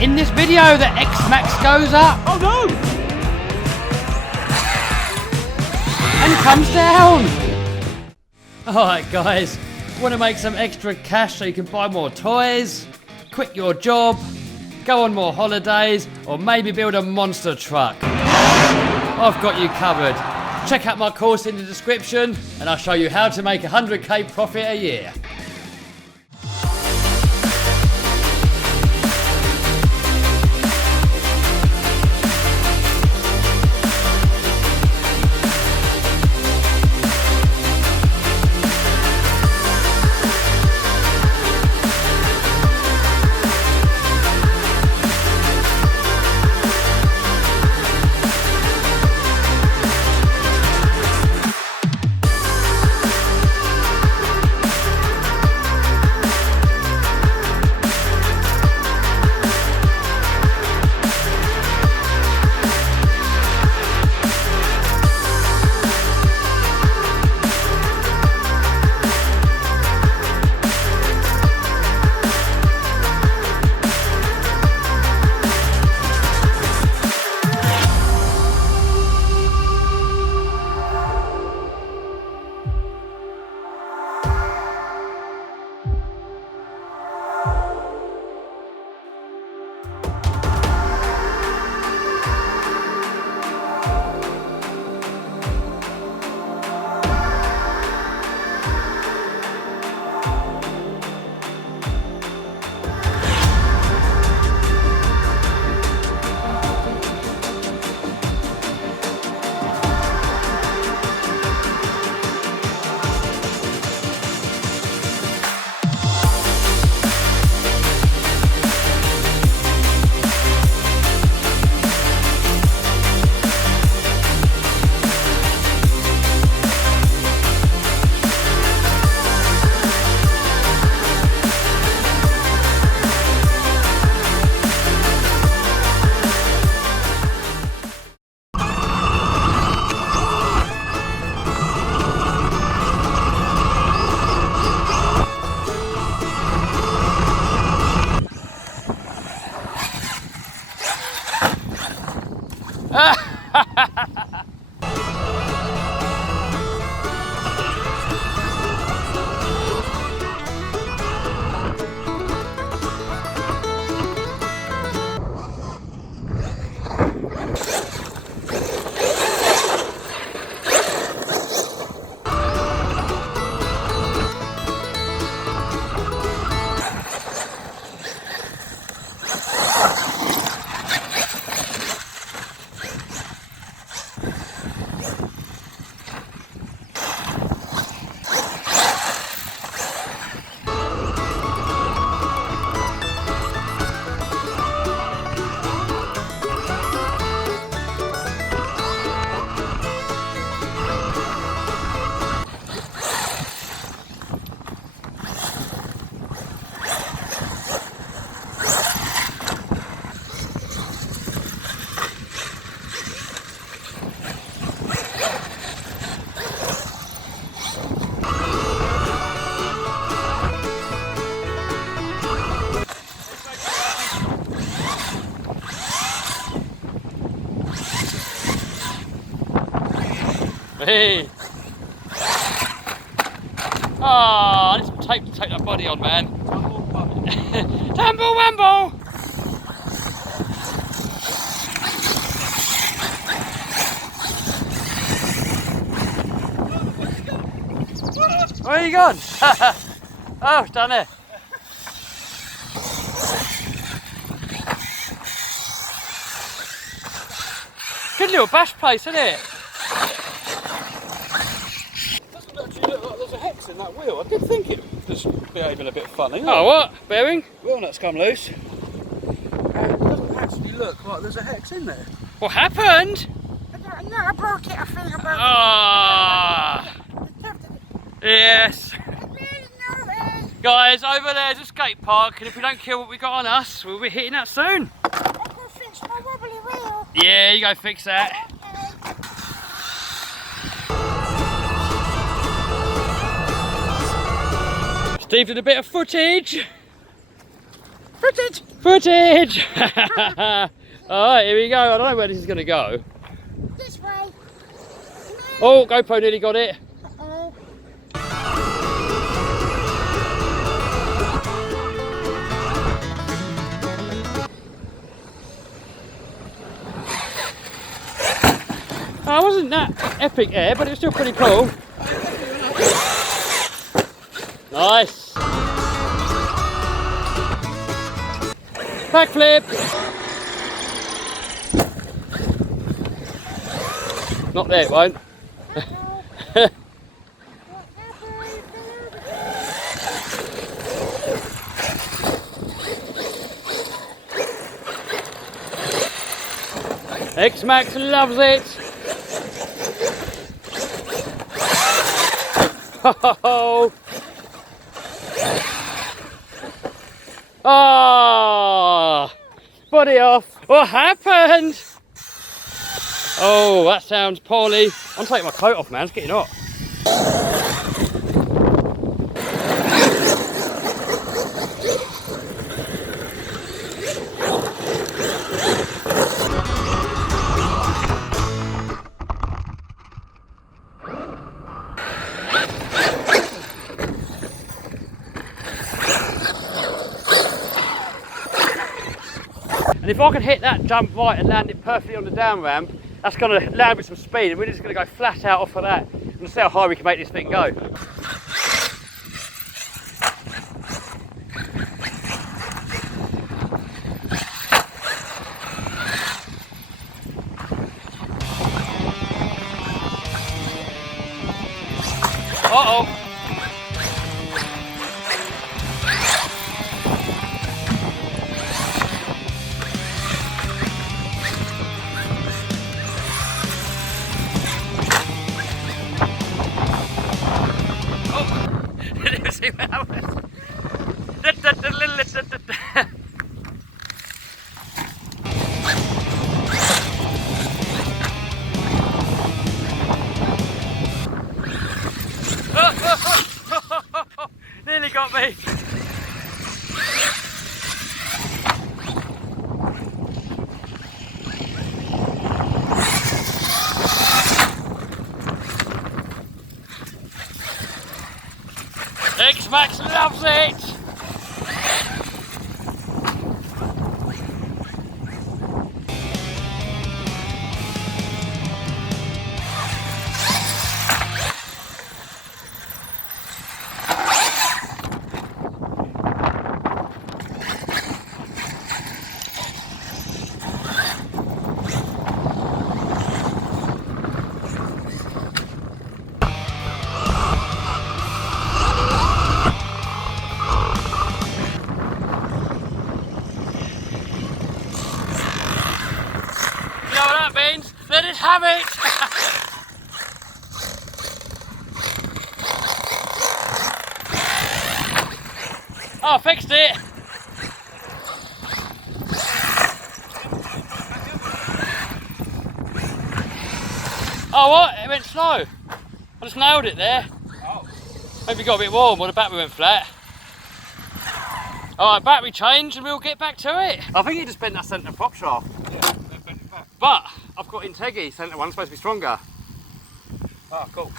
In this video, the X-Maxx goes up. Oh no! And comes down. Alright guys, want to make some extra cash so you can buy more toys, quit your job, go on more holidays, or maybe build a monster truck? I've got you covered. Check out my course in the description and I'll show you how to make 100k profit a year. Hey! Oh, I need some tape to take that body on, man. Tumble wumble! Where are you gone? Oh, it's down there. Good little bash place, isn't it? Doesn't actually look like there's a hex in that wheel. I did think it was behaving a bit funny. Oh, what? Bearing? Wheel nuts come loose. It doesn't actually look like there's a hex in there. What happened? No, I broke it. I think I broke it. Ah, yes. Guys, over there's a skate park, and if we don't kill what we got on us, we'll be hitting that soon. I can fix my wobbly wheel. Yeah, you go fix that. Steve did a bit of footage. Footage. Footage! Alright, here we go. I don't know where this is going to go. This way. Oh, GoPro nearly got it. Uh-oh. Oh, it wasn't that epic air, but it was still pretty cool. Nice. Backflip. Not there, it won't. X-Maxx loves it. Oh, oh, body off. What happened? Oh, that sounds poorly. I'm taking my coat off, man. It's getting hot. And if I can hit that jump right and land it perfectly on the down ramp, that's going to land with some speed, and we're just going to go flat out off of that and see how high we can make this thing go. Uh-oh. Did you see what that was? Nearly got me. X-Maxx loves it! You know what that means? Let it have it! Oh, I fixed it! Oh, what? It went slow. I just nailed it there. Oh. Maybe got a bit warm or the battery went flat. Alright, battery change and we'll get back to it. I think you just bent that centre prop shaft. Yeah, they bent it back. But I've got Integi centre one, supposed to be stronger. Ah, cool.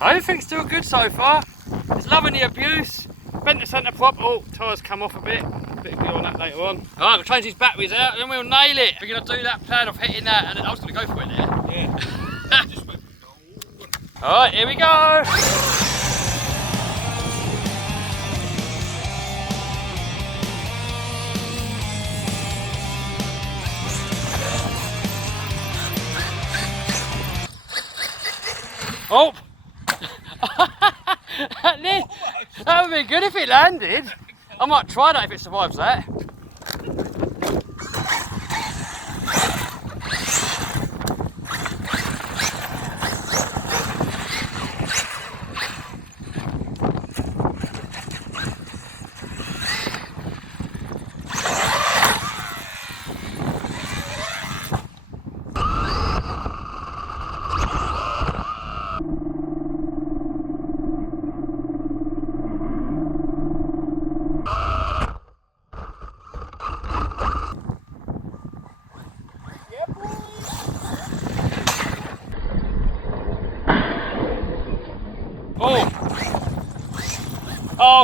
Everything's still good so far. It's loving the abuse. Bent the centre prop. Oh, tyres come off a bit. Bit of glue on that later on. Alright, we'll change these batteries out and then we'll nail it. We're going to do that plan of hitting that, and then I was going to go for it there. Yeah. Just went, oh. Alright, here we go. Oh! That would be good if it landed. I might try that if it survives that.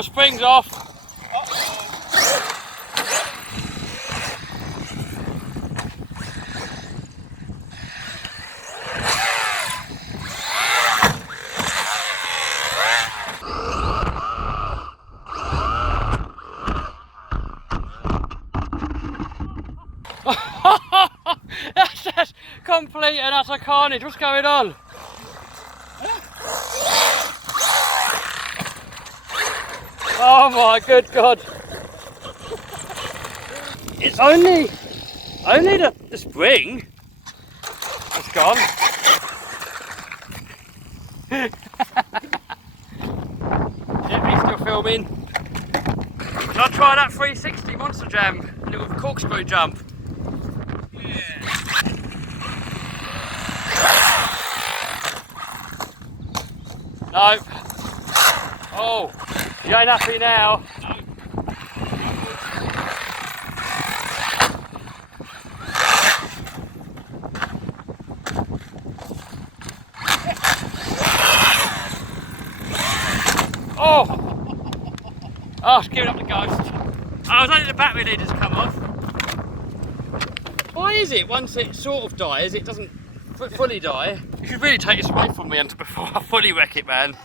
Oh, spring's off. That's complete and utter carnage. What's going on? Oh my good God. It's only the spring. It's gone. Yeah, he's still filming. Shall I try that 360 monster jam? Little corkscrew jump. No. Oh, you ain't happy now. Oh! Oh, it's giving up the ghost. Oh, it's only the battery needed to come off. Why is it once it sort of dies, it doesn't fully die? You should really take this away from me before I fully wreck it, man.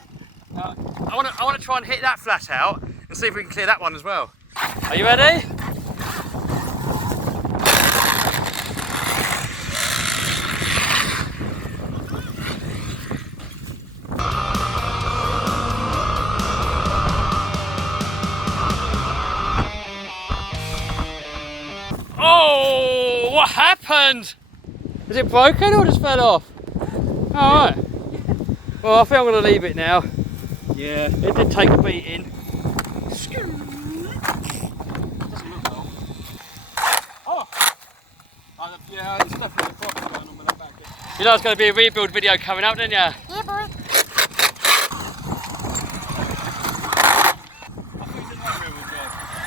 I want to try and hit that flat out and see if we can clear that one as well. Are you ready? Oh, what happened? Is it broken or just fell off? Alright. Well, I think I'm going to leave it now. Yeah, it did take a beating. Oh! Yeah, it's definitely a problem going on with that back. You know there's going to be a rebuild video coming up, didn't you? Yeah, boy.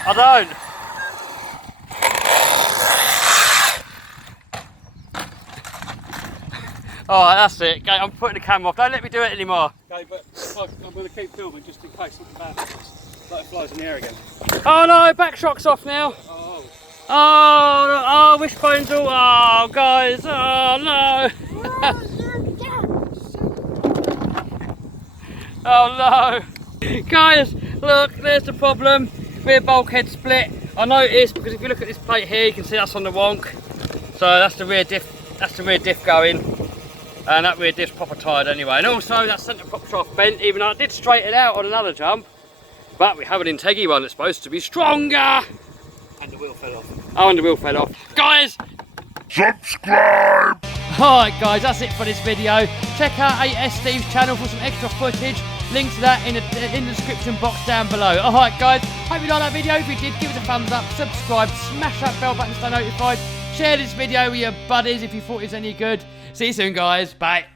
I don't. Alright, that's it. Okay, I'm putting the camera off. Don't let me do it anymore. Okay, but I'm going to keep filming just in case something bad happens. Like it flies in the air again. Oh no, back shock's off now. Oh. Oh, wishbone's all. Oh, guys. Oh no. Oh no. Guys, look, there's the problem. Rear bulkhead split. I noticed because if you look at this plate here, you can see that's on the wonk. So that's the rear diff. That's the rear diff going. And that rear diff's proper tired anyway. And also that centre prop shaft bent, even though I did straighten it out on another jump. But we have an Integgy one that's supposed to be stronger. And the wheel fell off. Oh, and the wheel fell off. Guys! Subscribe! Alright guys, that's it for this video. Check out AS Steve's channel for some extra footage. Link to that in the description box down below. Alright guys, hope you liked that video. If you did, give us a thumbs up, subscribe, smash that bell button to stay notified. Share this video with your buddies if you thought it was any good. See you soon guys, bye.